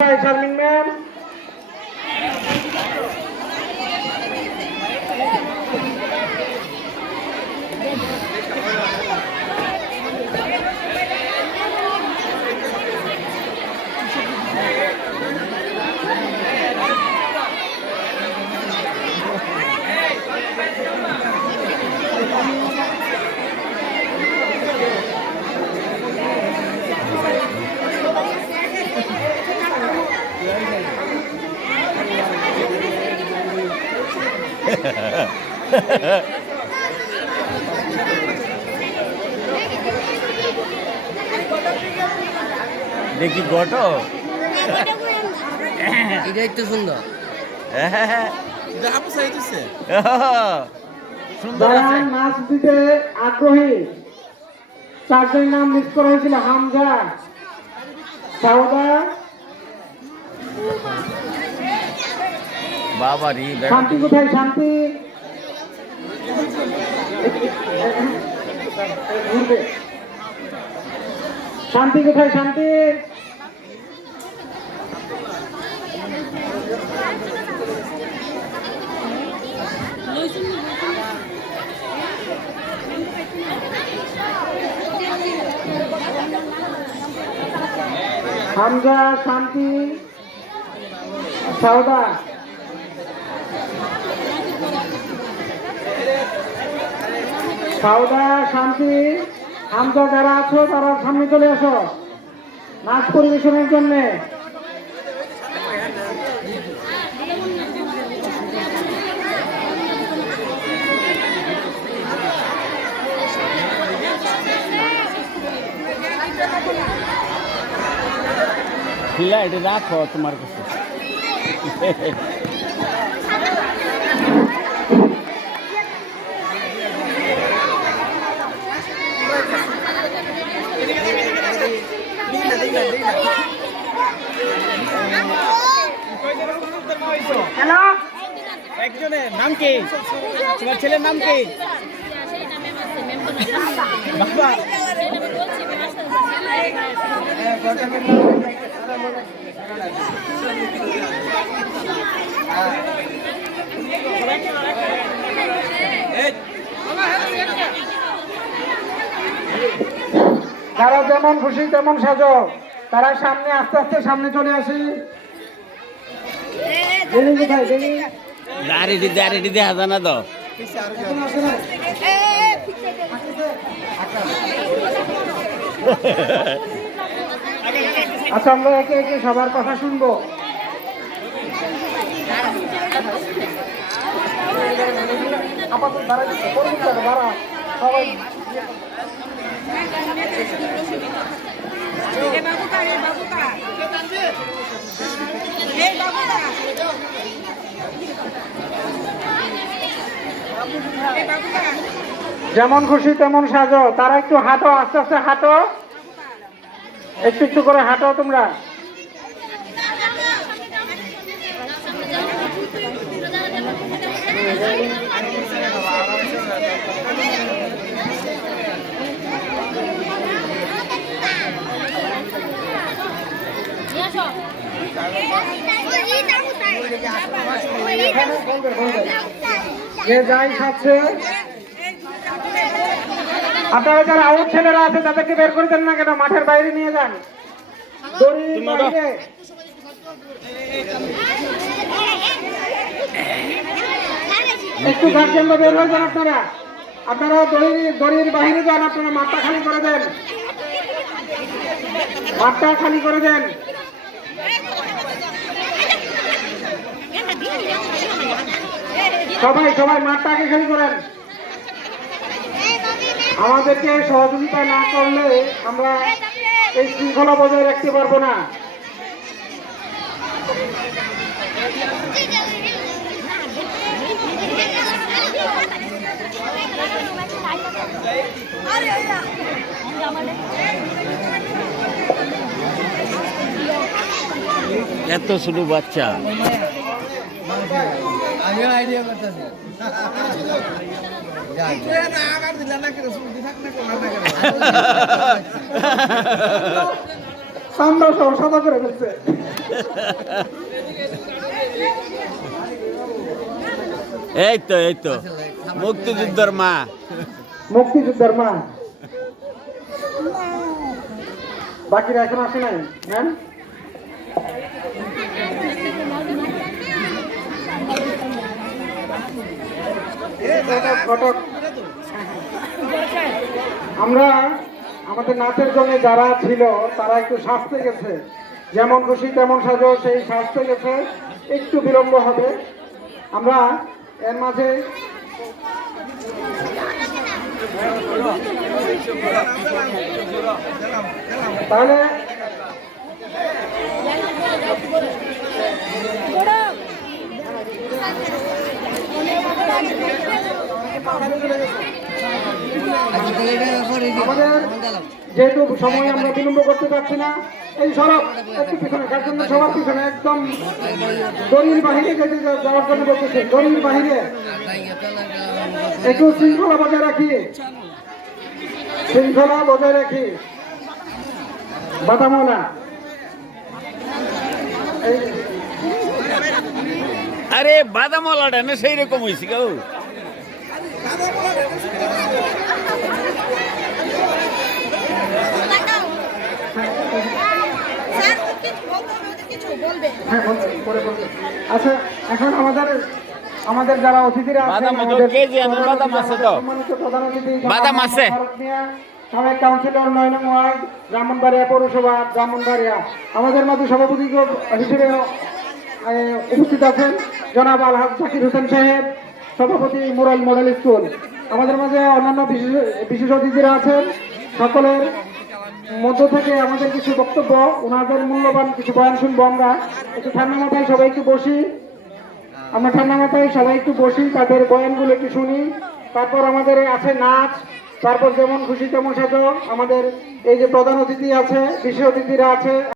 Sharmin ma'am দেখি গটো এটা একটু সুন্দর যারা নাচ দিতে আগ্রহী চারজনের নাম লিস্ট করা হয়েছিল হামজা, সাউদা, বাবারি শান্তি। কোথায় শান্তি? শান্তি কোথায় শান্তি? হামজা, শান্তি, সাউদা। সাউদা, শান্তি, হামজা যারা আছো তারা সামনে চলে আসো নাচ পরিবেশনের জন্য। খিলা এটা রাখো তোমার কাছে। হ্যালো, একজনের নাম কি? তোমার ছেলের নাম কি? বাবা যারা যেমন খুশি তেমন সাজো, তারা সামনে আস্তে আস্তে সামনে চলে আসি। জেনি কোথায়? জেনি দাঁড়িয়ে দেখা জানা তো। আচ্ছা, আমরা একে একে সবার কথা শুনবো। আপাতত দাঁড়া দিচ্ছে, দাঁড়া সবাই। যেমন খুশি তেমন সাজো, তারা একটু হাঁটো, আস্তে আস্তে হাঁটো, একটু একটু করে হাঁটো তোমরা। যে যাই খাচ্ছে, আপনারা যারা আউট ছেলেরা আছে তাদেরকে বের করে দেন না কেন, মাঠের বাইরে নিয়ে যান, দড়ির বাইরে। একটু গার্জেনরা বের হয়ে যান, আপনারা দড়ির বাইরে যান, আপনারা মাঠটা খালি করে দেন, মাঠটা খালি করে দেন। সবাই মাঠটাকে খালি করেন। আমাদেরকে সহযোগিতা না করলে আমরা এই শৃঙ্খলা বজায় রাখতে পারবো না। এত ছোট বাচ্চা। আমিও আইডিয়া করতেছি। সামরা সহ সাদা করে ফেলছে। এই তো মুক্তিযুদ্ধের মা। মুক্তিযুদ্ধের মা। বাকিরা এখন আসে নাই, ম্যাম? ঘটক, আমরা আমাদের নাচের জন্য যারা ছিল তারা একটু সাজতে গেছে, যেমন খুশি তেমন সাজো, সেই সাজতে গেছে, একটু বিলম্ব হবে। আমরা এর মাঝে তাহলে আমাদের যেহেতু সময় আমরা বিলম্ব করতে পারছি না, এই সড়ক একটু পিছনে জন্য সবার পিছনে একদম দড়ির বাহিরে যেতে যাওয়ার জন্য বলতেছে, দড়ির বাহিরে একটু শৃঙ্খলা বজায় রাখি, শৃঙ্খলা বজায় রাখি, বাদামও না। আরে বাদামওয়ালাটা না সেই রকম হয়েছে কেউ। হ্যাঁ, পরে বলবে। আচ্ছা, এখন আমাদের যারা অতিথিরা আছেন, বাদাম তো আমাদের কেজি আনে, বাদাম আছে তো? সম্মানিত প্রধান অতিথি বাদাম আছে? সাবেক কাউন্সিলর 9 নং ওয়ার্ড, ব্রাহ্মণবাড়িয়া পৌরসভা, ব্রাহ্মণবাড়িয়া। আমাদের মাঝে সভাপতি হিসেবে উপস্থিত আছেন জনাব আলহাজ জাকির হোসেন সাহেব, সভাপতি মুরাল মডেল স্কুল। আমাদের মাঝে অন্যান্য বিশেষ অতিথিরা আছেন। সকলের মধ্য থেকে আমাদের কিছু বক্তব্য, ওনাদের মূল্যবান কিছু বয়ান শুনবো। আমরা একটু ঠান্ডা মাথায় সবাই একটু বসি, তাদের বয়ানগুলো একটু শুনি। তারপর আমাদের আছে নাচ, তারপর যেমন খুশি তেমন সাজো। আমাদের এই যে প্রধান অতিথি আছে, বিশেষ অতিথিরা আছে।